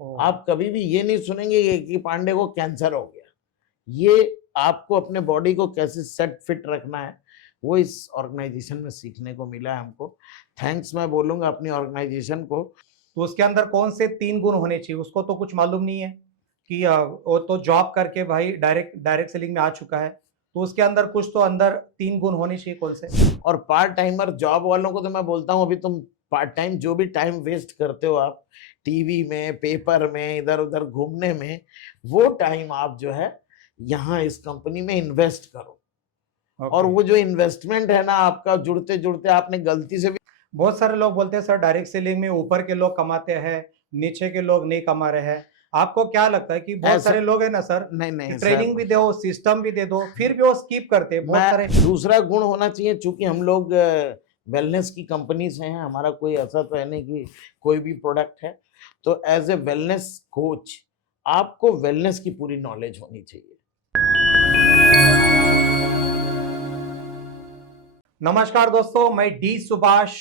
ओह! आप कभी भी ये नहीं सुनेंगे कि पांडे को कैंसर हो गया। ये आपको अपने बॉडी को कैसे सेट फिट रखना है, वो इस ऑर्गेनाइजेशन में सीखने को मिला है हमको। थैंक्स मैं बोलूँगा अपनी ऑर्गेनाइजेशन को। तो उसके अंदर कौन से 3 गुण होने चाहिए? उसको तो कुछ मालूम नहीं है कि वो तो जॉब करके भाई डायरेक्ट डायरेक्ट सेलिंग में आ चुका है। तो उसके अंदर कुछ तो अंदर 3 गुण होने चाहिए, कौन से? और पार्ट टाइमर जॉब वालों को तो मैं बोलता हूँ, अभी तुम पार्ट टाइम जो भी टाइम वेस्ट करते हो आप टीवी में, पेपर में, इधर-उधर घूमने में, वो टाइम आप जो है यहाँ इस कंपनी में इन्वेस्ट करो। और ओके। वो जो इन्वेस्टमेंट है ना आपका, जुड़ते-जुड़ते आपने गलती से भी बहुत सारे लोग बोलते हैं सर डायरेक्ट सेलिंग में ऊपर के लोग कमाते हैं, नीचे के लोग नहीं कमा रहे हैं। आपको क्या लगता है कि बहुत ऐसा सारे लोग हैं ना सर, नहीं, कि नहीं ट्रेनिंग सर, भी दो, सिस्टम भी दे दो, फिर भी वो स्किप करते हैं बहुत सारे। मैं दूसरा गुण होना चाहिए, चूँकि हम लोग वेलनेस की कंपनी से हैं, हमारा कोई ऐसा तो है नहीं कि कोई भी प्रोडक्ट है। तो एज़ अ वेलनेस कोच आपको वेलनेस की पूरी नॉलेज होनी चाहिए। नमस्कार दोस्तों, मैं डी सुभाष।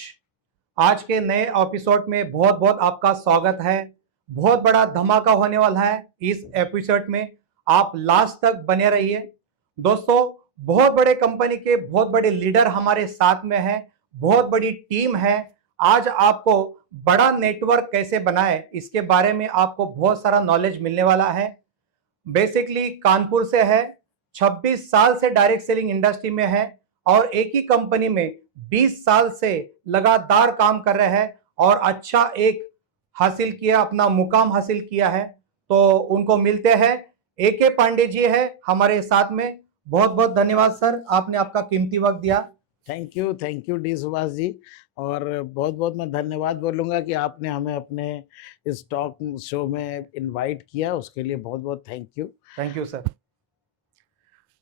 आज के नए एपिसोड में बहुत-बहुत आपका स्वागत है। बहुत बड़ा धमाका होने वाला है इस एपिसोड में, आप लास्ट तक बने रहिए। दोस्तों, बहुत बड़े कंपनी के बहुत बड़े लीडर हमारे साथ में हैं, बहुत बड़ी टीम है। आज आपको बड़ा नेटवर्क कैसे बनाएं, इसके बारे में आपको बहुत सारा नॉलेज मिलने वाला है। बेसिकली कानपुर से है, 26 साल से डायरेक्ट सेलिंग इंडस्ट्री में है और एक ही कंपनी में 20 साल से लगातार काम कर रहे हैं और अच्छा एक हासिल किया, अपना मुकाम हासिल किया है। तो उनको मिलते हैं। AK पांडे जी है हमारे साथ में। बहुत बहुत धन्यवाद सर, आपने आपका कीमती वक्त दिया। Thank U D Subhash ji. और बहुत-बहुत मैं धन्यवाद बोलूँगा कि आपने हमें अपने इस टॉक शो में इनवाइट किया, उसके लिए बहुत-बहुत thank you. Thank you sir.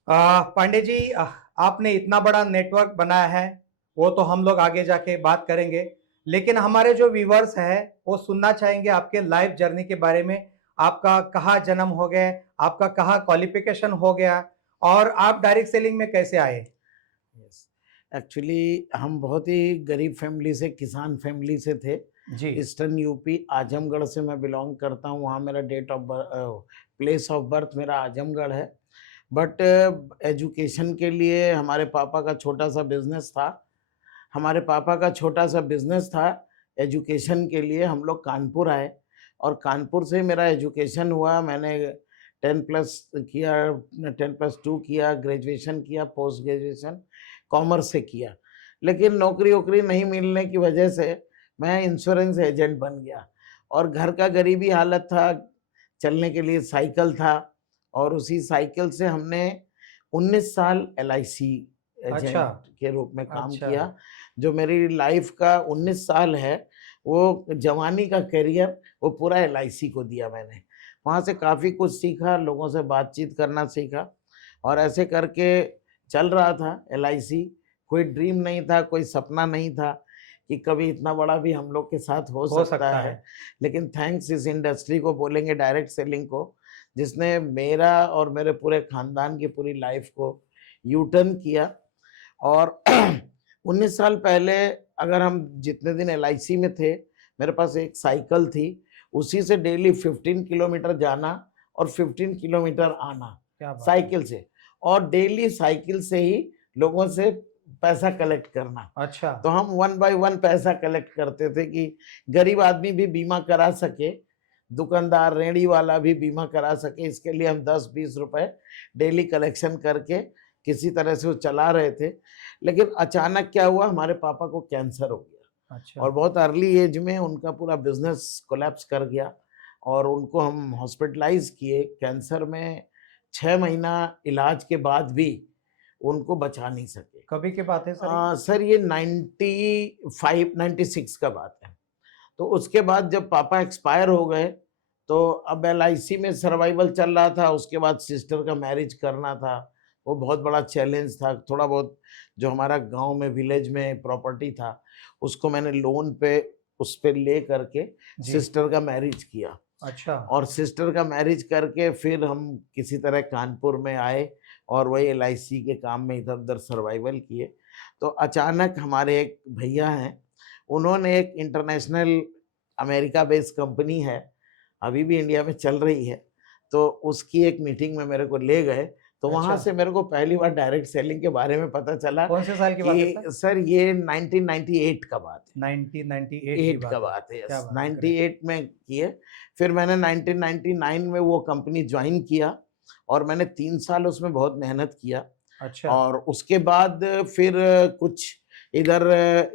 Pandey ji, आपने इतना बड़ा नेटवर्क बनाया है, वो तो हम लोग आगे जाके बात करेंगे। लेकिन हमारे जो व्यूवर्स हैं, वो सुनना चाहेंगे आपके लाइफ जर्नी के बारे में। आपका कहाँ जन्म हो गया, आपका कहाँ क्वालिफिकेशन हो गया और आप डायरेक्ट सेलिंग में कैसे आए? यस, एक्चुअली हम बहुत ही गरीब फैमिली से, किसान फैमिली से थे। जी। ईस्टर्न यूपी आजमगढ़ से मैं बिलॉन्ग करता हूँ, वहाँ मेरा प्लेस ऑफ बर्थ मेरा आजमगढ़ है। बट एजुकेशन के लिए हमारे पापा का छोटा-सा बिज़नेस था। हमारे पापा का छोटा-सा बिज़नेस था, एजुकेशन के लिए हम लोग कानपुर आए और कानपुर से मेरा एजुकेशन हुआ। मैंने 10 प्लस किया, 10+2 किया, ग्रेजुएशन किया, पोस्ट ग्रेजुएशन कॉमर्स से किया। लेकिन नौकरी-वोकरी नहीं मिलने की वजह से मैं इंश्योरेंस एजेंट बन गया और घर का गरीबी हालत था, चलने के लिए साइकिल था और उसी साइकिल से हमने 19 साल एलआईसी अच्छा, एजेंट के रूप में काम अच्छा। किया। जो मेरी लाइफ का 19 साल है, वो जवानी का करियर वो पूरा एलआईसी को दिया मैंने। वहाँ से काफ़ी कुछ सीखा, लोगों से बातचीत करना सीखा और ऐसे करके चल रहा था एलआईसी। कोई ड्रीम नहीं था, कोई सपना नहीं था कि कभी इतना बड़ा भी हम लोग के साथ हो हो सकता सकता है। है। लेकिन थैंक्स इस इंडस्ट्री को बोलेंगे, डायरेक्ट सेलिंग को, जिसने मेरा और मेरे पूरे खानदान की पूरी लाइफ को यू टर्न किया। और 19 साल पहले अगर हम जितने दिन एलआईसी में थे, मेरे पास एक साइकिल थी, उसी से डेली 15 किलोमीटर जाना और 15 किलोमीटर आना क्या बात है! साइकिल से, और डेली साइकिल से ही लोगों से पैसा कलेक्ट करना। अच्छा, तो हम वन बाय वन पैसा कलेक्ट करते थे कि गरीब आदमी भी बीमा करा सके, दुकानदार, रेहड़ी वाला भी बीमा करा सके, इसके लिए हम 10-20 रुपए डेली कलेक्शन करके किसी तरह से वो चला रहे थे। लेकिन अचानक क्या हुआ, हमारे पापा को कैंसर हो गया अच्छा। और बहुत अर्ली एज में उनका पूरा बिज़नेस कोलैप्स कर गया और उनको हम हॉस्पिटलाइज़ किए। कैंसर में 6 महीना इलाज के बाद भी उनको बचा नहीं सके। कभी की बात है सर ये? सर ये 95 96 का बात है। तो उसके बाद जब पापा एक्सपायर हो गए, तो अब एलआईसी में सर्वाइवल चल रहा था, उसके बाद सिस्टर का मैरिज करना था, वो बहुत बड़ा चैलेंज था। थोड़ा बहुत जो हमारा गाँव में, विलेज में प्रॉपर्टी था, उसको मैंने लोन पे उस पे ले करके जी। सिस्टर का मैरिज किया अच्छा। और सिस्टर का मैरिज करके फिर हम किसी तरह कानपुर में आए और वही एलआईसी के काम में इधर-उधर सर्वाइवल किए। तो अचानक हमारे एक भैया हैं, उन्होंने एक इंटरनेशनल अमेरिका बेस्ड कंपनी है, अभी भी इंडिया में चल रही है। तो उसकी एक मीटिंग में मेरे को ले गए, तो वहाँ अच्छा, से मेरे को पहली बार डायरेक्ट सेलिंग के बारे में पता चला कौन से साल की बात है सर? कि सर ये 1998 का बात है। 1998 की 8 का बात है। बात है, क्या यस, बात है, ग्रेट। 98 में किए। फिर मैंने 1999 में वो कंपनी ज्वाइन किया और मैंने 3 साल उसमें बहुत मेहनत किया। अच्छा, और उसके बाद फिर कुछ इधर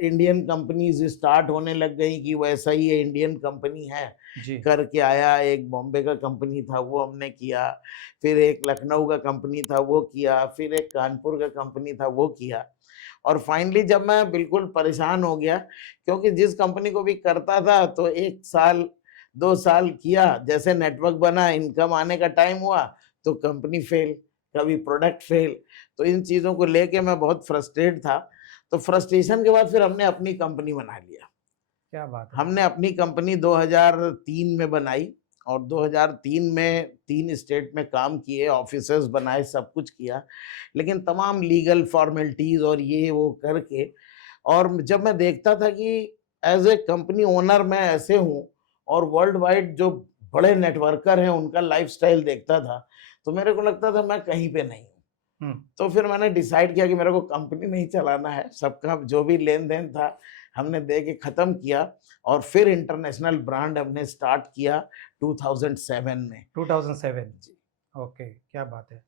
इंडियन कंपनीज स्टार्ट होने लग गई कि वैसा ही ये इंडियन कंपनी है जी, करके आया। एक बॉम्बे का कंपनी था वो हमने किया, फिर एक लखनऊ का कंपनी था वो किया, फिर एक कानपुर का कंपनी था वो किया। और फाइनली जब मैं बिल्कुल परेशान हो गया, क्योंकि जिस कंपनी को भी करता था तो 1 साल 2 साल किया, जैसे नेटवर्क बना, इनकम आने का टाइम हुआ तो कंपनी फेल, कभी प्रोडक्ट फेल। तो इन चीज़ों को लेके मैं बहुत फ्रस्ट्रेट था। तो फ्रस्ट्रेशन के बाद फिर हमने अपनी कंपनी बना लिया। क्या बात है। हमने अपनी कंपनी 2003 में बनाई और 2003 में 3 स्टेट में काम किए, ऑफिसेस बनाए, सब कुछ किया। लेकिन तमाम लीगल फॉर्मेलिटीज़ और ये वो करके, और जब मैं देखता था कि एज़ ए कंपनी ओनर मैं ऐसे हूँ और वर्ल्ड वाइड जो बड़े नेटवर्कर हैं उनका लाइफ़स्टाइल देखता था, तो मेरे को लगता था मैं कहीं पे नहीं हूँ। हुँ, तो फिर मैंने डिसाइड किया कि मेरे को कंपनी नहीं चलाना है, सबका जो भी लेन-देन था हमने दे के ख़त्म किया और फिर इंटरनेशनल ब्रांड हमने स्टार्ट किया 2007 में। 2007। जी। ओके, क्या बात है।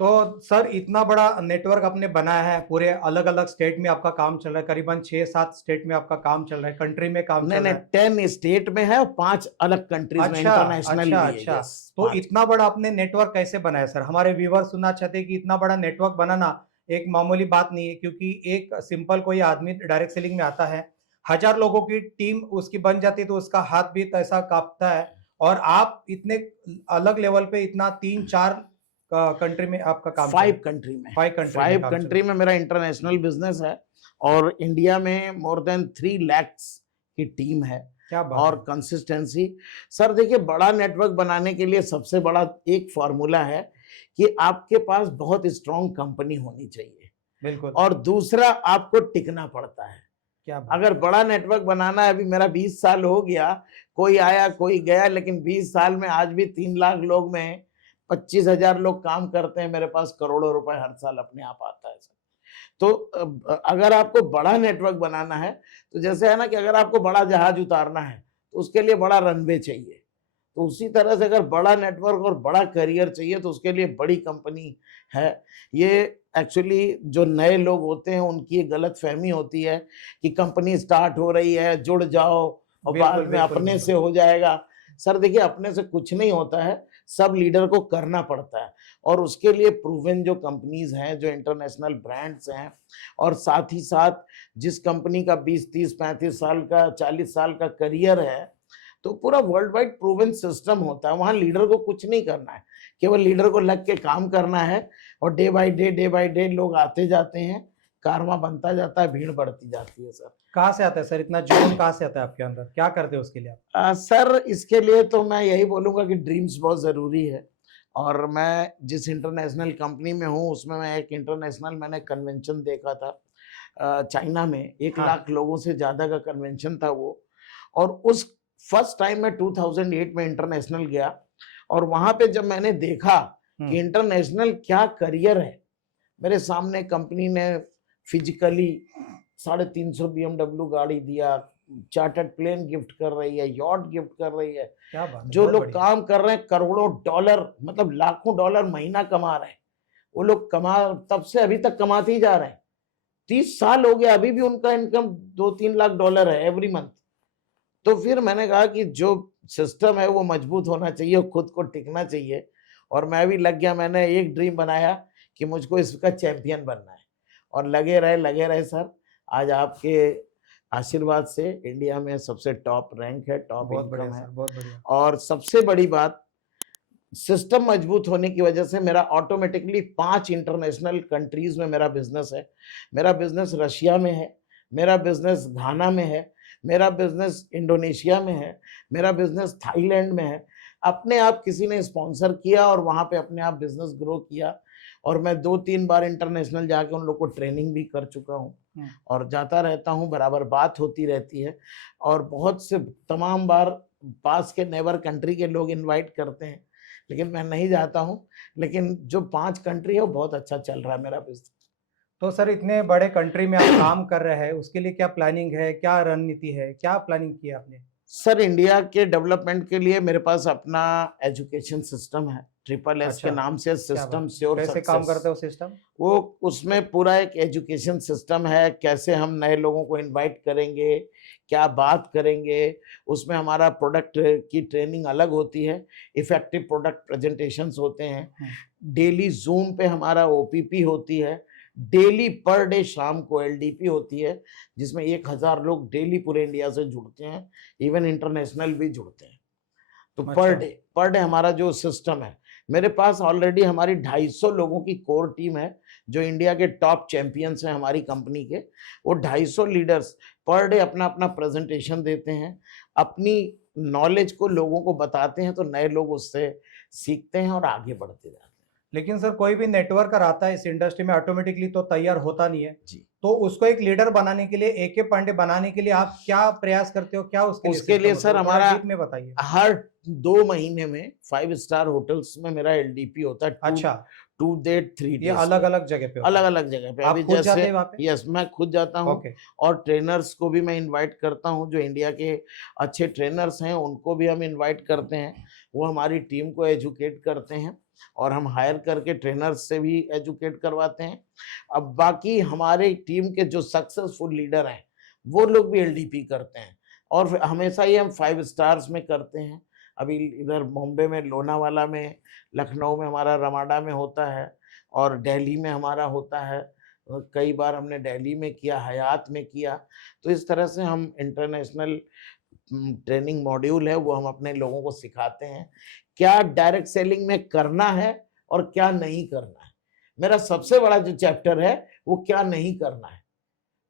तो सर इतना बड़ा नेटवर्क आपने बनाया है, पूरे अलग-अलग स्टेट में आपका काम चल रहा है, करीबन 6-7 स्टेट में आपका काम चल रहा है, कंट्री में काम नहीं, चल नहीं, रहा है। 10 स्टेट में है और 5 अलग कंट्रीज़ में अच्छा, इंटरनेशनल अच्छा, भी है, अच्छा। यस, तो 5। इतना बड़ा आपने नेटवर्क कैसे बनाया सर? हमारे व्यूअर्स सुनना चाहते हैं कि इतना बड़ा नेटवर्क बनाना एक मामूली बात नहीं है, क्योंकि एक सिंपल कोई आदमी डायरेक्ट सेलिंग में आता है, 1000 लोगों की टीम उसकी बन जाती है तो उसका हाथ भी ऐसा काँपता है, और आप इतने अलग लेवल पे इतना 3-4 कंट्री में आपका काम चल 5 रहा है। कंट्री में, 5 कंट्री में 5 काम चल रहा कंट्री है। में मेरा इंटरनेशनल बिज़नेस है और इंडिया में मोर देन 3 लैक्स की टीम है। क्या बात और है! कंसिस्टेंसी, सर देखिए, बड़ा नेटवर्क बनाने के लिए सबसे बड़ा एक फ़ॉर्मूला है कि आपके पास बहुत स्ट्रॉन्ग कंपनी होनी चाहिए बिल्कुल, और दूसरा आपको टिकना पड़ता है। क्या बात अगर है! बड़ा नेटवर्क बनाना है, अभी मेरा 20 साल हो गया, कोई आया कोई गया, लेकिन 20 साल में आज भी 3 लाख लोग में 25,000 लोग काम करते हैं, मेरे पास करोड़ों रुपए हर साल अपने आप आता है सर। तो अगर आपको बड़ा नेटवर्क बनाना है, तो जैसे है ना कि अगर आपको बड़ा जहाज उतारना है, तो उसके लिए बड़ा रनवे चाहिए। तो उसी तरह से अगर बड़ा नेटवर्क और बड़ा करियर चाहिए, तो उसके लिए बड़ी कंपनी है। ये एक्चुअली जो नए लोग होते हैं उनकी एक गलतफ़हमी होती है कि कंपनी स्टार्ट हो रही है, जुड़ जाओ और बिल्कुल, बाद में बिल्कुल, अपने से बिल्कुल। हो जाएगा। सर देखिए, अपने से कुछ नहीं होता है, सब लीडर को करना पड़ता है और उसके लिए प्रूवन जो कंपनीज़ हैं, जो इंटरनेशनल ब्रांड्स हैं, और साथ ही साथ जिस कंपनी का 20, 30, 35 साल का, 40 साल का करियर है, तो पूरा वर्ल्ड वाइड प्रूवन सिस्टम होता है। वहाँ लीडर को कुछ नहीं करना है, केवल लीडर को लग के काम करना है और डे बाय डे लोग आते जाते हैं, कारवां बनता जाता है, भीड़ बढ़ती जाती है सर। कहाँ से आता है सर इतना जुनून, कहाँ से आता है आपके अंदर? क्या करते हो उसके लिए आप? सर इसके लिए तो मैं यही बोलूँगा कि ड्रीम्स बहुत ज़रूरी है और मैं जिस इंटरनेशनल कंपनी में हूँ, उसमें मैं एक इंटरनेशनल मैंने कन्वेंशन देखा था चाइना में, 1 हाँ, लाख लोगों से ज़्यादा का कन्वेंशन था वो। और उस फर्स्ट टाइम मैं 2008 में इंटरनेशनल गया और वहाँ पे जब मैंने देखा हुँ, कि इंटरनेशनल क्या करियर है, मेरे सामने कंपनी ने फिजिकली 350 बीएमडब्ल्यू गाड़ी दिया, चार्टर्ड प्लेन गिफ्ट कर रही है, यॉट गिफ्ट कर रही है। क्या बात है! जो बहुत लोग बढ़िया। काम कर रहे हैं करोड़ों डॉलर, मतलब लाखों डॉलर महीना कमा रहे हैं, वो लोग कमा तब से अभी तक कमाते ही जा रहे हैं। 30 साल हो गया, अभी भी उनका इनकम 2-3 लाख डॉलर है एवरी मंथ। तो फिर मैंने कहा कि जो सिस्टम है वो मजबूत होना चाहिए, खुद को टिकना चाहिए और मैं भी लग गया। मैंने एक ड्रीम बनाया कि मुझको इसका चैंपियन बनना है और लगे रहे सर। आज आपके आशीर्वाद से इंडिया में सबसे टॉप रैंक है, टॉप बहुत बढ़िया इनकम है सर, बहुत बढ़िया। और सबसे बड़ी बात, सिस्टम मजबूत होने की वजह से मेरा ऑटोमेटिकली 5 इंटरनेशनल कंट्रीज में मेरा बिजनेस है। मेरा बिजनेस रशिया में है, मेरा बिजनेस घाना में है, मेरा बिजनेस इंडोनेशिया में है, मेरा बिजनेस थाईलैंड में है। अपने आप किसी ने स्पॉन्सर किया और वहाँ पे अपने आप बिजनेस ग्रो किया और मैं 2-3 बार इंटरनेशनल जाके उन लोग को ट्रेनिंग भी कर चुका हूँ हुँ, और जाता रहता हूँ, बराबर बात होती रहती है और बहुत से तमाम बार पास के नेबर कंट्री के लोग इनवाइट करते हैं, लेकिन मैं नहीं जाता हूँ। लेकिन जो 5 कंट्री है वो बहुत अच्छा चल रहा है मेरा बिजनेस। तो सर इतने बड़े कंट्री में आप काम कर रहे हैं, उसके लिए क्या प्लानिंग है, क्या रणनीति है, क्या प्लानिंग की है आपने? सर इंडिया के डेवलपमेंट के लिए मेरे पास अपना एजुकेशन सिस्टम है, ट्रिपल एस के अच्छा, नाम से, क्या सिस्टम बात है! श्योर कैसे काम सक्सेस। करते हो सिस्टम? वो उसमें पूरा एक एजुकेशन सिस्टम है, कैसे हम नए लोगों को इनवाइट करेंगे, क्या बात करेंगे। उसमें हमारा प्रोडक्ट की ट्रेनिंग अलग होती है, इफेक्टिव प्रोडक्ट प्रेजेंटेशंस होते हैं, डेली जूम पे हमारा ओपीपी होती है, डेली पर डे शाम को एलडीपी होती है, जिसमें 1000 लोग डेली पूरे इंडिया से जुड़ते हैं, इवन इंटरनेशनल भी जुड़ते हैं। तो अच्छा, पर डे हमारा जो सिस्टम है, मेरे पास ऑलरेडी हमारी 250 लोगों की कोर टीम है, जो इंडिया के टॉप चैंपियंस हैं हमारी कंपनी के। वो 250 लीडर्स पर डे अपना अपना प्रेजेंटेशन देते हैं, अपनी नॉलेज को लोगों को बताते हैं, तो नए लोग उससे सीखते हैं और आगे बढ़ते जाते हैं। लेकिन सर कोई भी नेटवर्कर आता है इस इंडस्ट्री में ऑटोमेटिकली तो तैयार होता नहीं है। जी। तो उसको एक लीडर बनाने के लिए, एके पांडे बनाने के लिए आप क्या प्रयास करते हो? क्या उसके लिए उसके सिस्टम लिए होता सर है? थोड़ा हमारा डीप में बताइए। हर 2 महीने में 5 स्टार होटल्स में मेरा एलडीपी होता है, अच्छा, 2 डेट 3 ये डेज पे, अलग-अलग जगह पे होता है। अलग-अलग जगह पे। आप अभी खुद जैसे जाते हैं वहाँ पे? यस, मैं खुद जाता हूँ, ओके, और ट्रेनर्स को भी मैं इनवाइट करता हूँ, जो इंडिया के अच्छे ट्रेनर्स हैं उनको भी हम इनवाइट करते हैं। वो हमारी टीम को एजुकेट करते हैं, और हम हायर करके ट्रेनर्स से भी एजुकेट करवाते हैं। अब बाकी हमारे टीम के जो सक्सेसफुल लीडर हैं, वो लोग भी एलडीपी करते हैं, और हमेशा ही हम 5 स्टार्स में करते हैं। अभी इधर बॉम्बे में लोनावाला में, लखनऊ में हमारा रमाडा में होता है, और दिल्ली में हमारा होता है। कई बार हमने दिल्ली में किया, हयात में किया। तो इस तरह से हम इंटरनेशनल ट्रेनिंग मॉड्यूल है, वो हम अपने लोगों को सिखाते हैं, क्या डायरेक्ट सेलिंग में करना है और क्या नहीं करना है। मेरा सबसे बड़ा जो चैप्टर है, वो क्या नहीं करना है,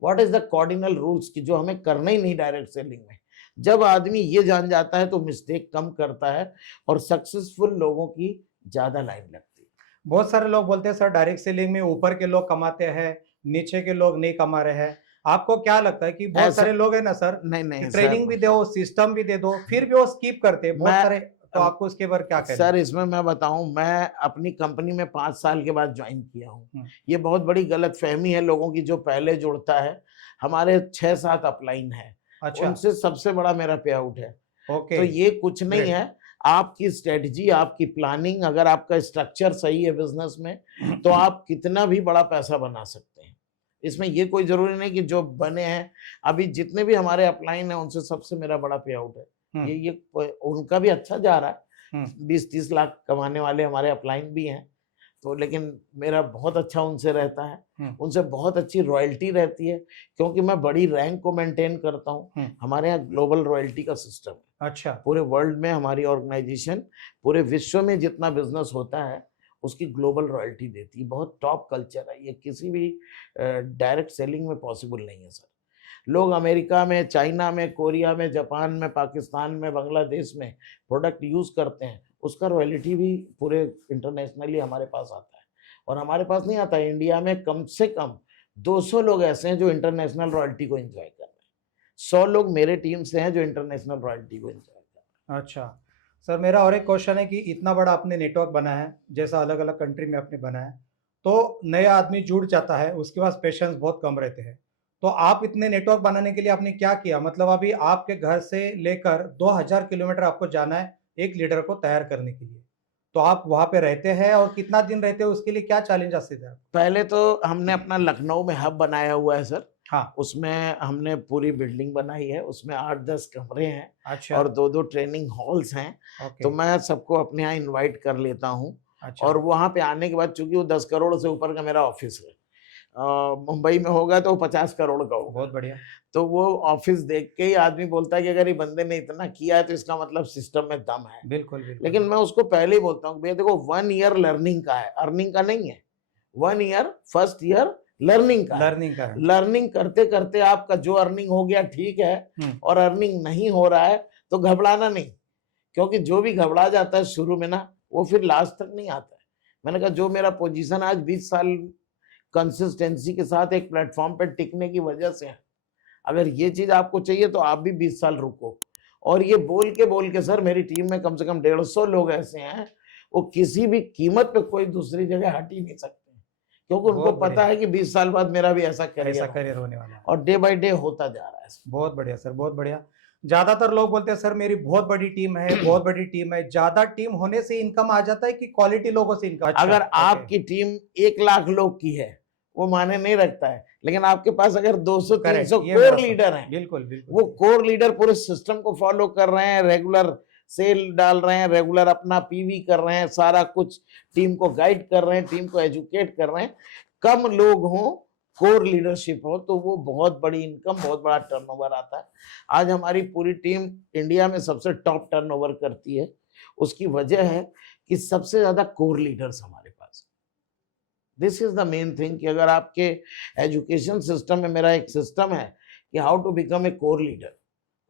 what is the cardinal rules, की जो हमें करना ही नहीं डायरेक्ट सेलिंग में। जब आदमी ये जान जाता है तो मिस्टेक कम करता है, और सक्सेसफुल लोगों की ज्यादा लाइन लगती है। बहुत सारे लोग बोलते हैं सर डायरेक्ट सेलिंग में ऊपर के लोग कमाते हैं, नीचे के लोग नहीं कमा रहे हैं। आपको क्या लगता है कि बहुत ऐसा सारे लोग हैं ना सर, नहीं कि नहीं ट्रेनिंग सर, भी दो, सिस्टम भी दे दो, फिर भी वो स्किप करते हैं बहुत मैं सारे, तो आपको उसके बारे क्या कहना सर है? इसमें मैं बताऊं, मैं अपनी कंपनी में 5 साल के बाद ज्वाइन किया हूं। हुँ, ये बहुत बड़ी गलत फहमी है लोगों की, जो पहले जुड़ता है। हमारे 6-7 अपलाइन है, अच्छा, उनसे सबसे बड़ा मेरा पे आउट है। ओके, तो ये कुछ नहीं ग्रेट। है, आपकी स्ट्रेटजी, आपकी प्लानिंग, अगर आपका स्ट्रक्चर सही है बिजनेस में, तो आप कितना भी बड़ा पैसा बना सकते हैं। इसमें ये कोई जरूरी नहीं कि जो बने हैं, अभी जितने भी हमारे अपलाइन है, उनसे सबसे मेरा बड़ा पे आउट है। हुँ, ये उनका भी अच्छा जा रहा है, हुँ, 20-30 लाख कमाने वाले हमारे अपलाइन भी हैं। तो लेकिन मेरा बहुत अच्छा उनसे रहता है, हुँ, उनसे बहुत अच्छी रॉयल्टी रहती है, क्योंकि मैं बड़ी रैंक को मेंटेन करता हूँ। हुँ, हमारे यहाँ ग्लोबल रॉयल्टी का सिस्टम है। अच्छा, पूरे वर्ल्ड में हमारी ऑर्गेनाइजेशन, पूरे विश्व में जितना बिजनेस होता है, उसकी ग्लोबल रॉयल्टी देती है। बहुत टॉप कल्चर है, ये किसी भी डायरेक्ट सेलिंग में पॉसिबल नहीं है सर। लोग अमेरिका में, चाइना में, कोरिया में, जापान में, पाकिस्तान में, बांग्लादेश में प्रोडक्ट यूज करते हैं, उसका रॉयल्टी भी पूरे इंटरनेशनली हमारे पास आता है। और हमारे पास नहीं आता है, इंडिया में कम से कम 200 लोग ऐसे हैं जो इंटरनेशनल रॉयल्टी को एंजॉय कर रहे हैं। 100 लोग मेरे टीम से हैं जो इंटरनेशनल रॉयल्टी को एंजॉय कर रहे हैं। अच्छा। सर मेरा और एक क्वेश्चन है कि इतना बड़ा आपने नेटवर्क बनाया है, जैसा अलग-अलग कंट्री में आपने बनाया है, तो नया आदमी जुड़ जाता है, उसके पास पेशेंस बहुत कम रहते हैं। तो आप इतने नेटवर्क बनाने के लिए आपने क्या किया? मतलब अभी आपके घर से लेकर 2000 किलोमीटर आपको जाना है, एक लीडर को तैयार करने के लिए। तो आप वहाँ पे रहते हैं और कितना दिन रहते हो, उसके लिए क्या चैलेंजेस थे आपको? पहले तो हमने अपना लखनऊ में हब बनाया हुआ है सर। हाँ, उसमें हमने पूरी बिल्डिंग बनाई है, उसमें 8-10 कमरे हैं, अच्छा, और 2-2 ट्रेनिंग हॉल्स हैं। ओके, तो मैं सबको अपने यहाँ इनवाइट कर लेता हूँ, अच्छा, और वहाँ पे आने के बाद, चूंकि वो 10 करोड़ से ऊपर का मेरा ऑफिस है, मुंबई में होगा तो वो 50 करोड़ का होगा। बहुत बढ़िया। तो वो ऑफिस देख के ही आदमी बोलता है कि अगर ये बंदे ने इतना किया है, तो इसका मतलब सिस्टम में दम है। बिल्कुल, बिल्कुल। लेकिन मैं उसको पहले ही बोलता हूँ, भैया देखो, 1 ईयर लर्निंग का है, अर्निंग का नहीं है। 1 ईयर, फर्स्ट ईयर लर्निंग का है। लर्निंग का है। लर्निंग करते करते आपका जो अर्निंग हो गया ठीक है, हुँ, और अर्निंग नहीं हो रहा है तो घबराना नहीं, क्योंकि जो भी घबरा जाता है शुरू में ना, वो फिर लास्ट तक नहीं आता है। मैंने कहा, जो मेरा पोजीशन आज 20 साल कंसिस्टेंसी के साथ एक प्लेटफॉर्म पर टिकने की वजह से है, अगर ये चीज आपको चाहिए तो आप भी 20 साल रुको, और ये बोल के सर मेरी टीम में कम से कम 150 लोग ऐसे हैं, वो किसी भी कीमत पे कोई दूसरी जगह हट ही नहीं सकते, क्योंकि उनको बहुत पता बढ़िया, है कि 20 साल बाद मेरा भी ऐसा ऐसा करियर करियर होने वाला है। और डे बाय डे होता जा रहा है। बहुत बढ़िया सर, बहुत बढ़िया। ज्यादातर लोग बोलते हैं सर मेरी बहुत बड़ी टीम है, बहुत बड़ी टीम है। ज्यादा टीम होने से इनकम आ जाता है कि क्वालिटी लोगों से इनकम? अच्छा, अगर ओके, आपकी टीम 1 लाख लोग की है वो माने नहीं रखता है, लेकिन आपके पास अगर 200-300 करेक्ट, ये कोर मेरा लीडर हैं, बिल्कुल बिल्कुल वो कोर लीडर पूरे सिस्टम को फॉलो कर रहे हैं, रेगुलर सेल डाल रहे हैं, रेगुलर अपना पीवी कर रहे हैं, सारा कुछ टीम को गाइड कर रहे हैं, टीम को एजुकेट कर रहे हैं, कम लोग हों, कोर लीडरशिप हो, तो वो बहुत बड़ी इनकम, बहुत बड़ा टर्नओवर आता है। आज हमारी पूरी टीम इंडिया में सबसे टॉप टर्नओवर करती है। उसकी वजह है कि सबसे ज्यादा कोर लीडर्स हमारे पास। This is the main thing कि अगर आपके एजुकेशन सिस्टम में, मेरा एक सिस्टम है कि how to become a core leader,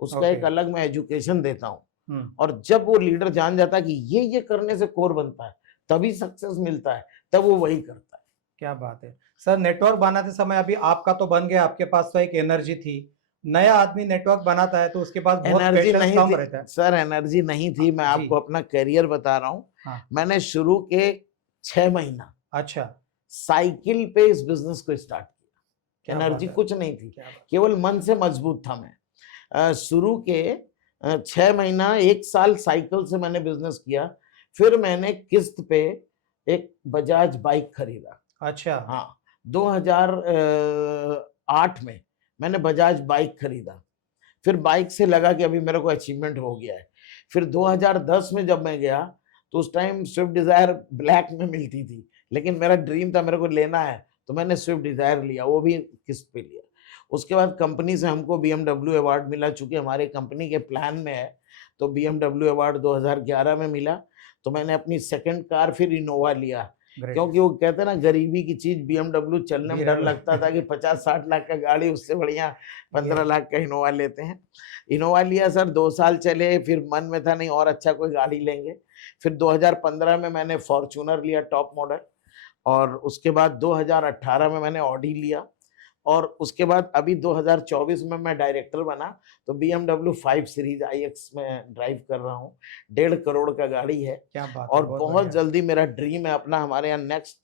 उसका एक ओके। अलग मैं एजुकेशन देता हूँ। हम्म, और जब वो लीडर जान जाता है कि ये करने से कोर बनता है, तभी सक्सेस मिलता है, तब वो वही करता है। क्या बात है सर। नेटवर्क बनाते समय अभी आपका तो बन गया, आपके पास तो एक एनर्जी थी। नया आदमी नेटवर्क बनाता है तो उसके पास बहुत एनर्जी पेशेंस नहीं कम थी रहता है। सर, एनर्जी नहीं थी। मैं जी, आपको अपना करियर बता रहा हूँ। हाँ, मैंने शुरू के 6 महीना अच्छा, साइकिल पे इस बिजनेस को स्टार्ट किया। क्या बात एनर्जी है, कुछ नहीं थी, क्या बात। केवल मन से मजबूत था मैं। शुरू के 6 महीना 1 साल साइकिल से मैंने बिजनेस किया। फिर मैंने किस्त पे एक बजाज बाइक खरीदा। अच्छा, हाँ, 2008 में मैंने बजाज बाइक खरीदा। फिर बाइक से लगा कि अभी मेरे को अचीवमेंट हो गया है। फिर 2010 में जब मैं गया तो उस टाइम स्विफ्ट डिजायर ब्लैक में मिलती थी, लेकिन मेरा ड्रीम था मेरे को लेना है, तो मैंने स्विफ्ट डिजायर लिया, वो भी किस्त पे लिया। उसके बाद कंपनी से हमको BMW अवार्ड मिला, चूंकि हमारे कंपनी के प्लान में है, तो BMW अवार्ड 2011 में मिला। तो मैंने अपनी सेकंड कार फिर इनोवा लिया, ग्रेट, क्योंकि वो कहते हैं ना गरीबी की चीज BMW, चलने में डर BMW लगता था कि 50-60 लाख का गाड़ी, उससे बढ़िया 15 लाख का इनोवा लेते हैं। इनोवा लिया सर, 2 साल चले, फिर मन में था नहीं और अच्छा कोई गाड़ी लेंगे। फिर 2015 में मैंने फॉर्च्यूनर लिया टॉप मॉडल, और उसके बाद 2018 में मैंने ऑडी लिया, और उसके बाद अभी 2024 में मैं डायरेक्टर बना, तो BMW 5 सीरीज iX में ड्राइव कर रहा हूँ। 1.5 करोड़ का गाड़ी है। क्या बात है, और बहुत बहुत बढ़िया, जल्दी मेरा ड्रीम है अपना, हमारे यहाँ नेक्स्ट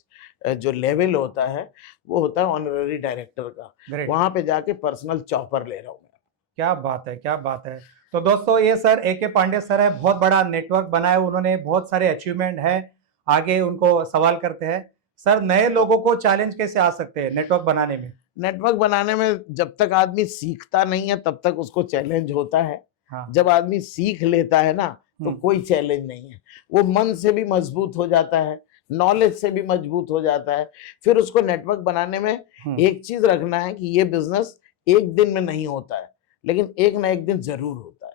जो लेवल होता है वो होता है ऑनररी डायरेक्टर का, ग्रेट, वहां पे जाके पर्सनल चॉपर ले रहा हूँ मैं। क्या बात है, क्या बात है। तो दोस्तों ये सर AK पांडे सर है, बहुत बड़ा नेटवर्क बनाया उन्होंने, बहुत सारे अचीवमेंट है। आगे उनको सवाल करते हैं सर, नए लोगों को चैलेंज कैसे आ सकते हैं नेटवर्क बनाने में? नेटवर्क बनाने में जब तक आदमी सीखता नहीं है तब तक उसको चैलेंज होता है। हाँ, जब आदमी सीख लेता है ना तो कोई चैलेंज नहीं है। वो मन से भी मजबूत हो जाता है, नॉलेज से भी मजबूत हो जाता है। फिर उसको नेटवर्क बनाने में एक चीज रखना है कि ये बिजनेस एक दिन में नहीं होता है, लेकिन एक ना एक दिन जरूर होता है।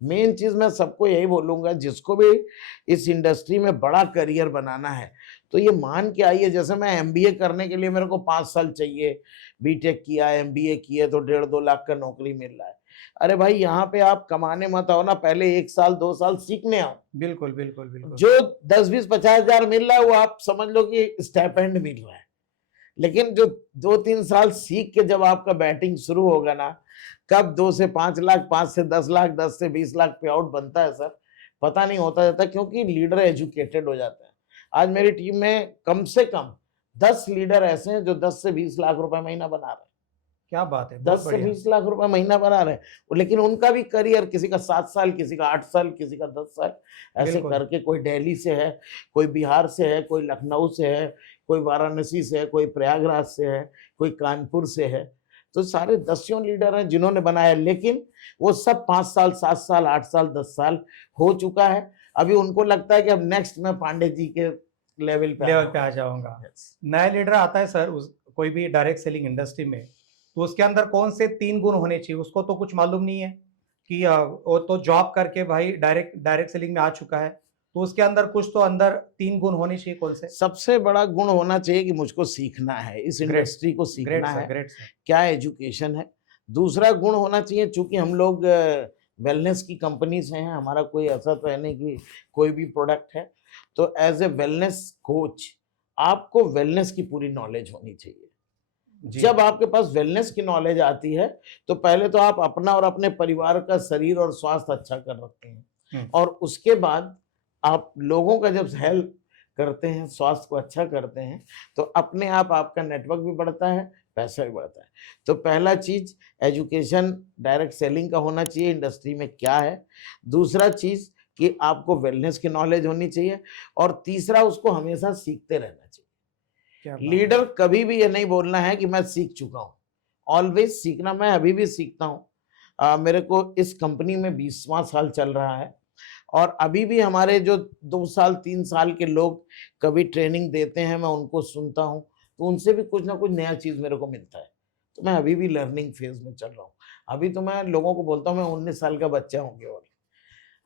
मेन चीज मैं सबको यही बोलूंगा, जिसको भी इस इंडस्ट्री में बड़ा करियर बनाना है तो ये मान के आइए, जैसे मैं MBA करने के लिए मेरे को 5 साल चाहिए, B.Tech किया, MBA किए तो 1.5-2 लाख का नौकरी मिल रहा है। अरे भाई, यहाँ पे आप कमाने मत आओ ना, पहले 1 साल 2 साल सीखने आओ। बिल्कुल बिल्कुल बिल्कुल, जो 10-20-50 हजार मिल रहा है वो आप समझ लो कि स्टाइपेंड मिल रहा है। लेकिन जो 2-3 साल सीख के जब आपका बैटिंग शुरू होगा ना, कब 2 से 5 लाख, 5 से 10 लाख, 10 से 20 लाख पे आउट बनता है सर, पता नहीं होता जाता, क्योंकि लीडर एजुकेटेड हो जाता है। आज मेरी टीम में कम से कम 10 लीडर ऐसे हैं जो 10 से 20 लाख रुपए महीना बना रहे हैं। क्या बात है, बहुत 10 से बढ़िया, 20 लाख रुपए महीना बना रहे हैं, लेकिन उनका भी करियर, किसी का 7 साल, किसी का 8 साल, किसी का 10 साल, ऐसे बिल्कुल, करके, कोई दिल्ली से है, कोई बिहार से है, कोई लखनऊ से है, कोई वाराणसी से है, कोई प्रयागराज से है, कोई कानपुर से है। तो सारे 10 लीडर हैं जिन्होंने बनाया, लेकिन वो सब 5 साल, 7 साल, 8 साल, 10 साल हो चुका है। अभी उनको लगता है कि अब नेक्स्ट मैं पांडे जी के लेवल पे आ जाऊंगा। नया लीडर आता है सर कोई भी डायरेक्ट सेलिंग इंडस्ट्री में, तो उसके अंदर कौन से 3 गुण होने चाहिए? उसको तो कुछ मालूम नहीं है कि वो तो जॉब करके भाई डायरेक्ट सेलिंग में आ चुका है, तो उसके अंदर कुछ तो अंदर 3 गुण होने चाहिए, कौन से? सबसे बड़ा गुण होना चाहिए कि मुझको सीखना है, इस इंडस्ट्री को सीखना है, ग्रेट सर, क्या एजुकेशन है। दूसरा गुण होना चाहिए, चूंकि हम लोग वेलनेस की कंपनी से हैं, हमारा कोई ऐसा तो है नहीं कि कोई भी प्रोडक्ट है, तो एज ए वेलनेस कोच आपको वेलनेस की पूरी नॉलेज होनी चाहिए। जी। जब आपके पास वेलनेस की नॉलेज आती है तो पहले तो आप अपना और अपने परिवार का शरीर और स्वास्थ्य अच्छा कर रखते हैं, और उसके बाद आप लोगों का जब हेल्प करते हैं, स्वास्थ्य को अच्छा करते हैं, तो अपने आप आपका नेटवर्क भी बढ़ता है, पैसा भी बढ़ता है। तो पहला चीज एजुकेशन डायरेक्ट सेलिंग का होना चाहिए, इंडस्ट्री में क्या है। दूसरा चीज कि आपको वेलनेस की नॉलेज होनी चाहिए, और तीसरा उसको हमेशा सीखते रहना चाहिए। क्या बात है। लीडर कभी भी ये नहीं बोलना है कि मैं सीख चुका हूं, ऑलवेज सीखना। मैं अभी भी सीखता हूं। मेरे को इस कंपनी में 20वां साल चल रहा है, और अभी भी हमारे जो 2 साल 3 साल के लोग कभी ट्रेनिंग देते हैं, मैं उनको सुनता हूं, तो उनसे भी कुछ ना कुछ नया चीज मेरे को मिलता है। तो मैं अभी भी लर्निंग फेज में चल रहा हूँ। अभी तो मैं लोगों को बोलता हूँ मैं 19 साल का बच्चा हूँ केवल।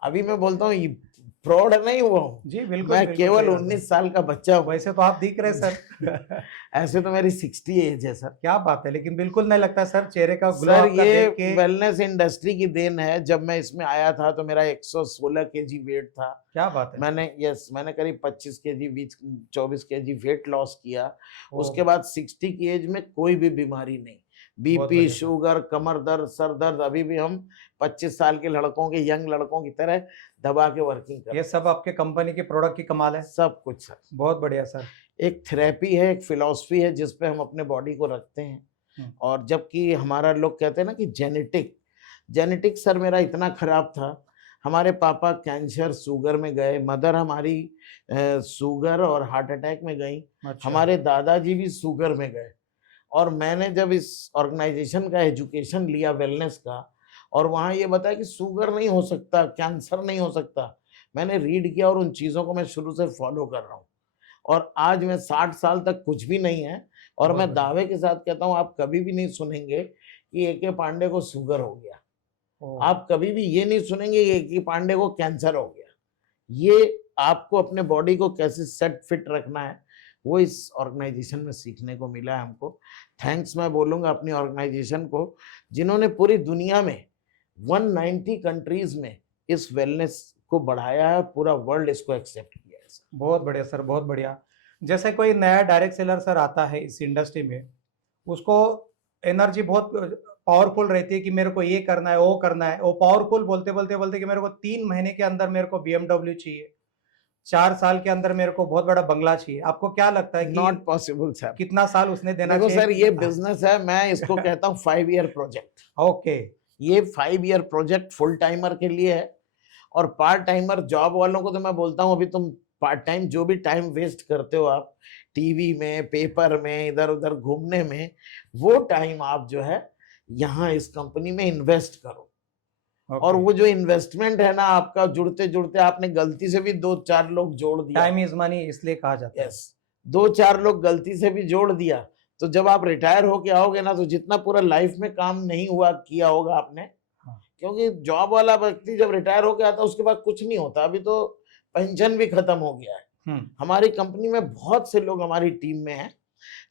अभी मैं बोलता हूँ प्रौढ़ नहीं हुआ हूँ, जी बिल्कुल मैं बिल्कुल केवल सही बात है। 19 साल का बच्चा हूँ। वैसे तो आप दिख रहे सर। ऐसे तो मेरी 60 एज है सर। क्या बात है, लेकिन बिल्कुल नहीं लगता सर, चेहरे का ग्लो सर आपका ये देख के। वेलनेस इंडस्ट्री की देन है। जब मैं इसमें आया था तो मेरा 116 केजी वेट था। क्या बात है। मैंने करीब 25 केजी 24 केजी वेट लॉस किया। ओ, उसके बाद 60 की एज में कोई भी बीमारी नहीं, बहुत बीपी, बढ़िया सर। शुगर, कमर दर्द, सर दर्द, अभी भी हम 25 साल के लड़कों के, यंग लड़कों की तरह दबा के वर्किंग ये करते सब आपके कंपनी के प्रोडक्ट की कमाल है। हैं, सब कुछ सर। बहुत बढ़िया सर। एक थेरेपी है, एक फिलॉसफी है जिस पे हम अपने बॉडी को रखते हैं। और जबकि हमारा लोग कहते हैं ना कि जेनेटिक सर मेरा इतना खराब था। हमारे पापा कैंसर, शुगर में गए, मदर हमारी शुगर और हार्ट अटैक में गई, अच्छा। हमारे दादाजी भी शुगर में गए। और मैंने जब इस ऑर्गेनाइजेशन का एजुकेशन लिया वेलनेस का, और वहाँ ये बताया कि शुगर नहीं हो सकता, कैंसर नहीं हो सकता, मैंने रीड किया और उन चीज़ों को मैं शुरू से फॉलो कर रहा हूँ। और आज मैं 60 साल तक कुछ भी नहीं है, और बहुत मैं बढ़िया। दावे के साथ कहता हूँ आप कभी भी नहीं सुनेंगे कि ए.के. पांडे को शुगर हो गया। ओ, आप कभी भी ये नहीं सुनेंगे कि ए.के. पांडे को कैंसर हो गया। ये आपको अपने बॉडी को कैसे सेट फिट रखना है, वो इस ऑर्गेनाइजेशन में सीखने को मिला है हमको। थैंक्स मैं बोलूँगा अपनी ऑर्गेनाइजेशन को, जिन्होंने पूरी दुनिया में 190 कंट्रीज में इस वेलनेस को बढ़ाया है। पूरा वर्ल्ड इसको एक्सेप्ट किया है सर। बहुत बढ़िया सर, बहुत बढ़िया। जैसे कोई नया डायरेक्ट सेलर सर आता है इस इंडस्ट्री में, उसको एनर्जी बहुत पावरफुल रहती है कि मेरे को ये करना है, वो करना है। वो पावरफुल बोलते बोलते बोलते कि मेरे को 3 महीने के अंदर मेरे को BMW चाहिए, 4 साल के अंदर मेरे को बहुत बड़ा बंगला चाहिए। आपको क्या लगता है कि नॉट पॉसिबल सर। कितना साल उसने देना देखो चाहिए? सर, ये बिजनेस है, मैं इसको कहता हूँ 5 ईयर प्रोजेक्ट। ओके। ये 5 ईयर प्रोजेक्ट फुल टाइमर के लिए है, और पार्ट टाइमर जॉब वालों को तो मैं बोलता हूँ अभी तुम पार्ट टाइम जो भी टाइम वेस्ट करते हो आप टीवी में, पेपर में, इधर उधर घूमने में, वो टाइम आप जो है यहाँ इस कंपनी में इन्वेस्ट करो। और वो जो इन्वेस्टमेंट है ना आपका, जुड़ते जुड़ते आपने गलती से भी 2-4 लोग जोड़ दिया, टाइम इज मनी इसलिए कहा जाता है। यस, 2-4 लोग गलती से भी जोड़ दिया, तो जब आप रिटायर होके आओगे ना, तो जितना पूरा लाइफ में काम नहीं हुआ किया होगा आपने, हाँ। क्योंकि जॉब वाला व्यक्ति जब रिटायर होके आता है उसके बाद कुछ नहीं होता। अभी तो पेंशन भी खत्म हो गया है। हमारी कंपनी में बहुत से लोग हमारी टीम में हैं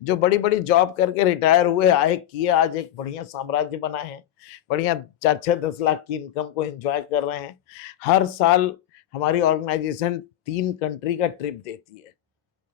जो बड़ी बड़ी जॉब करके रिटायर हुए, आए किए, आज एक बढ़िया साम्राज्य बनाए हैं, बढ़िया 4-6-10 लाख की इनकम को एंजॉय कर रहे हैं। हर साल हमारी ऑर्गेनाइजेशन 3 कंट्री का ट्रिप देती है,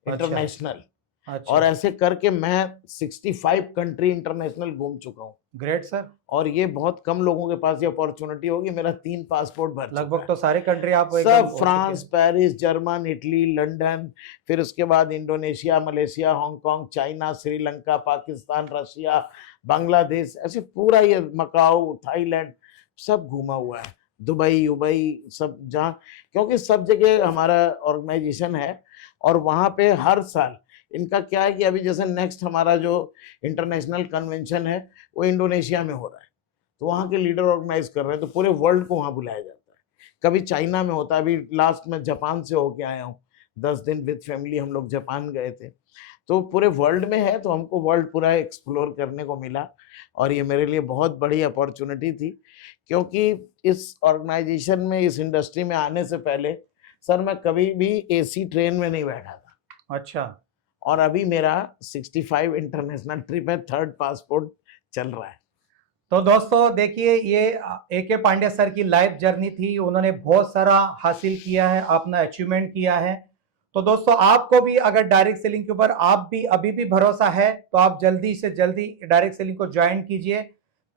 इंटरनेशनल। अच्छा। और ऐसे करके मैं 65 कंट्री इंटरनेशनल घूम चुका हूँ। Great sir. और ये बहुत कम लोगों के पास ये अपॉर्चुनिटी होगी। मेरा 3 पासपोर्ट भर चुका लगभग है। तो सारे कंट्री आप एकदम सब हो चुके फ्रांस, हैं। पेरिस, जर्मन, इटली, लंदन, फिर उसके बाद Indonesia, Malaysia, Hong Kong, China, Sri Lanka, Pakistan, Russia, Bangladesh, ऐसे पूरा ये मकाऊ, थाईलैंड, सब घूमा हुआ है। दुबई उबई सब, जहाँ, क्योंकि सब जगह हमारा ऑर्गेनाइजेशन है। और वहाँ पे हर साल इनका क्या है कि अभी जैसे नेक्स्ट हमारा जो इंटरनेशनल कन्वेंशन है वो इंडोनेशिया में हो रहा है, तो वहाँ के लीडर ऑर्गेनाइज कर रहे हैं, तो पूरे वर्ल्ड को वहाँ बुलाया जाता है। कभी चाइना में होता है, अभी लास्ट में जापान से होके आया हूँ, 10 दिन विद फैमिली हम लोग जापान गए थे। तो पूरे वर्ल्ड में है, तो हमको वर्ल्ड पूरा एक्सप्लोर करने को मिला, और ये मेरे लिए बहुत बड़ी अपॉर्चुनिटी थी। क्योंकि इस ऑर्गेनाइजेशन में, इस इंडस्ट्री में आने से पहले सर मैं कभी भी AC ट्रेन में नहीं बैठा था। अच्छा। और अभी मेरा 65 इंटरनेशनल ट्रिप है, 3rd पासपोर्ट चल रहा है। तो दोस्तों देखिए, ये A.K. पांडे सर की लाइफ जर्नी थी। उन्होंने बहुत सारा हासिल किया है, अपना अचीवमेंट किया है। तो दोस्तों आपको भी अगर डायरेक्ट सेलिंग के ऊपर आप भी अभी भी भरोसा है तो आप जल्दी से जल्दी डायरेक्ट सेलिंग को ज्वाइन कीजिए,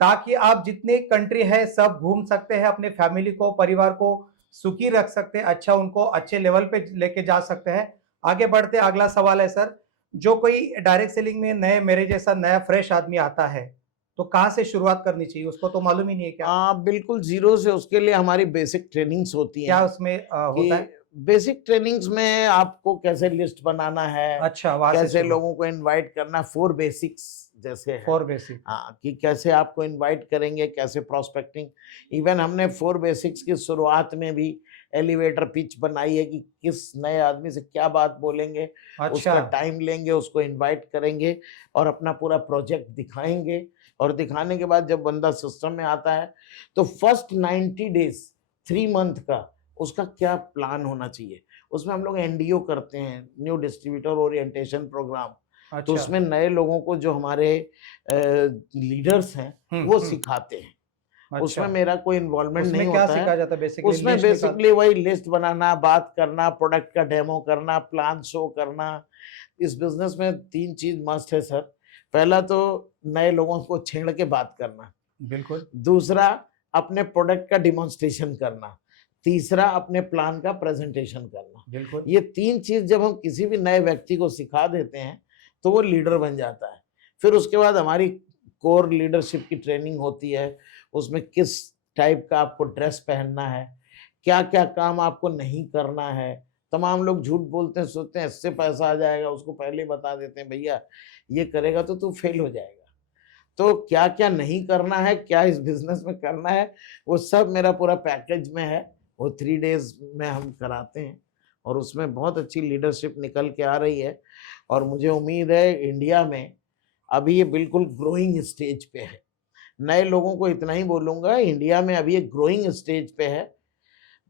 ताकि आप जितने कंट्री है सब घूम सकते हैं, अपने फैमिली को, परिवार को सुखी रख सकते हैं, अच्छा उनको अच्छे लेवल पे लेके जा सकते हैं। आगे बढ़ते अगला सवाल है सर, जो कोई डायरेक्ट सेलिंग में नए मेरे जैसा नया फ्रेश आदमी आता है तो कहाँ से शुरुआत करनी चाहिए, उसको तो मालूम ही नहीं है क्या बिल्कुल जीरो से। उसके लिए हमारी बेसिक ट्रेनिंग्स होती क्या हैं उसमें होता है? कि बेसिक ट्रेनिंग्स में आपको कैसे लिस्ट बनाना है, अच्छा, वहां से कैसे शुरू। लोगों को इनवाइट करना, 4 बेसिक्स जैसे है। 4 बेसिक। हाँ, कि कैसे आपको इनवाइट करेंगे, कैसे प्रोस्पेक्टिंग। इवन हमने 4 बेसिक्स की शुरुआत में भी एलिवेटर पिच बनाई है कि किस नए आदमी से क्या बात बोलेंगे, उसका अच्छा, टाइम लेंगे, उसको इनवाइट करेंगे और अपना पूरा प्रोजेक्ट दिखाएंगे। और दिखाने के बाद जब बंदा सिस्टम में आता है तो फर्स्ट 90 डेज 3 मंथ का उसका क्या प्लान होना चाहिए। उसमें हम लोग एनडीओ करते हैं, न्यू डिस्ट्रीब्यूटर ओरिएंटेशन प्रोग्राम। तो अच्छा। उसमें नए लोगों को जो हमारे लीडर्स हैं वो सिखाते हैं। अच्छा। उसमें मेरा कोई इन्वॉल्वमेंट नहीं उसमें क्या होता सिखाया है। जाता है बेसिकली? उसमें बेसिकली वही लिस्ट बनाना, बात करना, प्रोडक्ट का डेमो करना, प्लान शो करना। इस बिजनेस में 3 चीज मस्ट है सर। पहला तो नए लोगों को छेड़ के बात करना, बिल्कुल। दूसरा अपने प्रोडक्ट का डिमॉन्स्ट्रेशन करना, तीसरा अपने प्लान का प्रेजेंटेशन करना। बिल्कुल। ये 3 चीज जब हम किसी भी नए व्यक्ति को सिखा देते हैं तो वो लीडर बन जाता है। फिर उसके बाद हमारी कोर लीडरशिप की ट्रेनिंग होती है। उसमें किस टाइप का आपको ड्रेस पहनना है, क्या क्या काम आपको नहीं करना है। तमाम लोग झूठ बोलते हैं, सोचते हैं इससे पैसा आ जाएगा, उसको पहले ही बता देते हैं भैया ये करेगा तो तू फेल हो जाएगा। तो क्या क्या नहीं करना है, क्या इस बिजनेस में करना है, वो सब मेरा पूरा पैकेज में है। वो 3 डेज में हम कराते हैं और उसमें बहुत अच्छी लीडरशिप निकल के आ रही है। और मुझे उम्मीद है इंडिया में अभी ये बिल्कुल ग्रोइंग स्टेज पे है। नए लोगों को इतना ही बोलूँगा, इंडिया में अभी ये ग्रोइंग स्टेज पे है,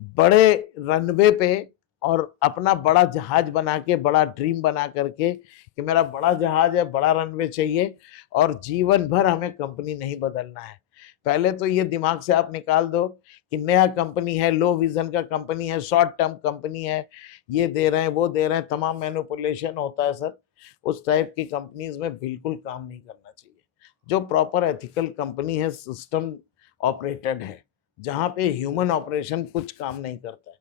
बड़े रनवे पे, और अपना बड़ा जहाज बना के, बड़ा ड्रीम बना करके कि मेरा बड़ा जहाज है, बड़ा रनवे चाहिए और जीवन भर हमें कंपनी नहीं बदलना है। पहले तो ये दिमाग से आप निकाल दो कि नया कंपनी है, लो विजन का कंपनी है, शॉर्ट टर्म कंपनी है, ये दे रहे हैं, वो दे रहे हैं, तमाम मैनिपुलेशन होता है सर। उस टाइप की कंपनीज में बिल्कुल काम नहीं करना चाहिए। जो प्रॉपर एथिकल कंपनी है, सिस्टम ऑपरेटेड है, जहाँ पे ह्यूमन ऑपरेशन कुछ काम नहीं करता है।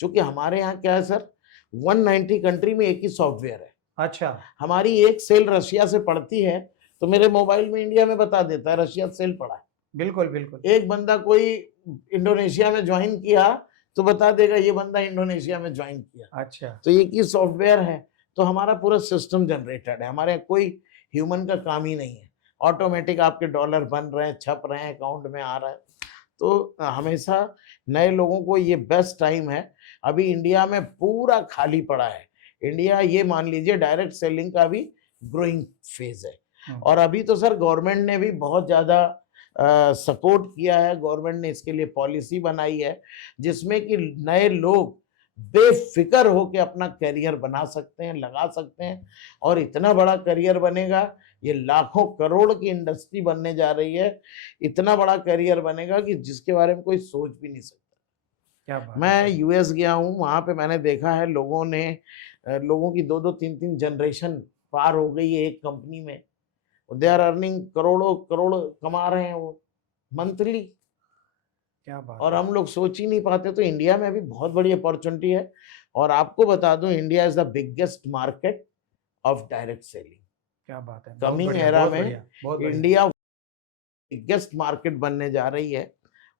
क्योंकि हमारे यहाँ क्या है सर, 190 कंट्री में एक ही सॉफ्टवेयर है। अच्छा। हमारी एक सेल रशिया से पड़ती है तो मेरे मोबाइल में इंडिया में बता देता है रशिया सेल पड़ा है। बिल्कुल बिल्कुल। एक बंदा कोई इंडोनेशिया में ज्वाइन किया तो बता देगा ये बंदा इंडोनेशिया में ज्वाइन किया। अच्छा। तो एक ही सॉफ्टवेयर है। तो हमारा पूरा सिस्टम जनरेटेड है, हमारे यहाँ कोई ह्यूमन का काम ही नहीं है। ऑटोमेटिक आपके डॉलर बन रहे हैं, छप रहे हैं, अकाउंट में आ रहा है। तो हमेशा नए लोगों को ये बेस्ट टाइम है। अभी इंडिया में पूरा खाली पड़ा है। इंडिया ये मान लीजिए डायरेक्ट सेलिंग का भी ग्रोइंग फेज है। और अभी तो सर गवर्नमेंट ने भी बहुत ज़्यादा सपोर्ट किया है। गवर्नमेंट ने इसके लिए पॉलिसी बनाई है जिसमें कि नए लोग बेफिक्र होकर अपना करियर बना सकते हैं, लगा सकते हैं। और इतना बड़ा करियर बनेगा, ये लाखों करोड़ की इंडस्ट्री बनने जा रही है। इतना बड़ा करियर बनेगा कि जिसके बारे में कोई सोच भी नहीं सकता। क्या बात है मैं सर। यूएस गया हूँ, वहाँ पे मैंने देखा है लोगों की 2-2 3-3 जनरेशन पार हो गई है एक कंपनी में। दे आर अर्निंग करोड़ों करोड़ कमा रहे हैं वो मंथली। क्या बात और है। हम लोग सोच ही नहीं पाते। तो इंडिया में अभी बहुत बड़ी अपॉर्चुनिटी है। और आपको बता दूं, India is the biggest market of direct selling. क्या बात है। बहुत कमिंग बढ़िया, एरा बहुत में बढ़िया, बहुत बढ़िया। इंडिया बिगेस्ट मार्केट बनने जा रही है।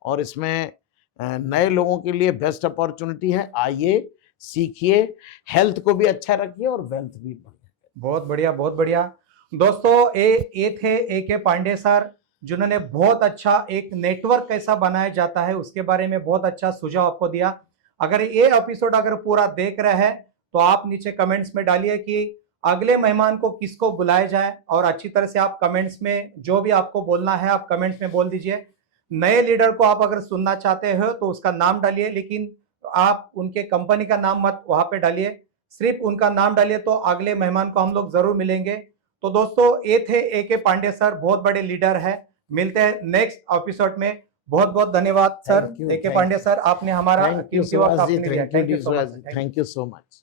और इसमें नए लोगों के लिए बेस्ट अपॉर्चुनिटी है। आइए, सीखिए, हेल्थ को भी अच्छा रखिए और वेल्थ भी बढ़िया। बहुत बढ़िया, बहुत बढ़िया। दोस्तों ये थे AK पांडे सर, जिन्होंने बहुत अच्छा एक नेटवर्क कैसा बनाया जाता है उसके बारे में बहुत अच्छा सुझाव आपको दिया। अगर ये एपिसोड अगर पूरा देख रहे हैं तो आप नीचे कमेंट्स में डालिए कि अगले मेहमान को किसको बुलाया जाए, और अच्छी तरह से आप कमेंट्स में जो भी आपको बोलना है आप कमेंट्स में बोल दीजिए। नए लीडर को आप अगर सुनना चाहते हो तो उसका नाम डालिए, लेकिन आप उनके कंपनी का नाम मत वहां पे डालिए, सिर्फ उनका नाम डालिए, तो अगले मेहमान को हम लोग जरूर मिलेंगे। तो दोस्तों ये थे AK पांडे सर, बहुत बड़े लीडर है। मिलते हैं नेक्स्ट एपिसोड में। बहुत बहुत धन्यवाद सर। AK पांडे सर, आपने हमारा कीमती वक्त आपने दिया। Thank you so much. Thank you so much.